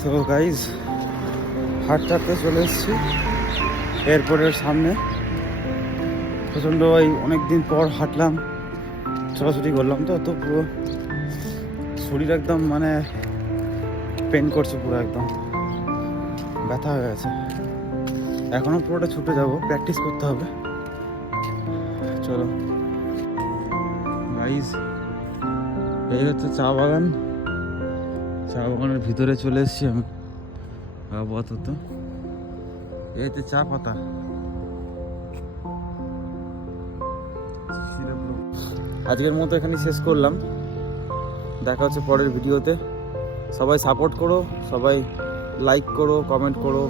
So guys হাঁটতে চলে এসেছি এয়ারপোর্টের সামনে। প্রচণ্ড অনেকদিন পর হাঁটলাম, ছোটাছুটি করলাম, তো পুরো শরীর একদম মানে পেন করছে, পুরো একদম ব্যথা হয়ে গেছে। এখনও পুরোটা ছুটে যাব, প্র্যাকটিস করতে হবে। চলো গাইজ, এই হচ্ছে চা বাগান। চা বাগানের ভিতরে চলে এসেছি আমি আপাতত। এইতে চা পাতা। আজকের মতো এখানেই শেষ করলাম, দেখা হচ্ছে পরের ভিডিওতে। সবাই সাপোর্ট করো, সবাই লাইক করো, কমেন্ট করো।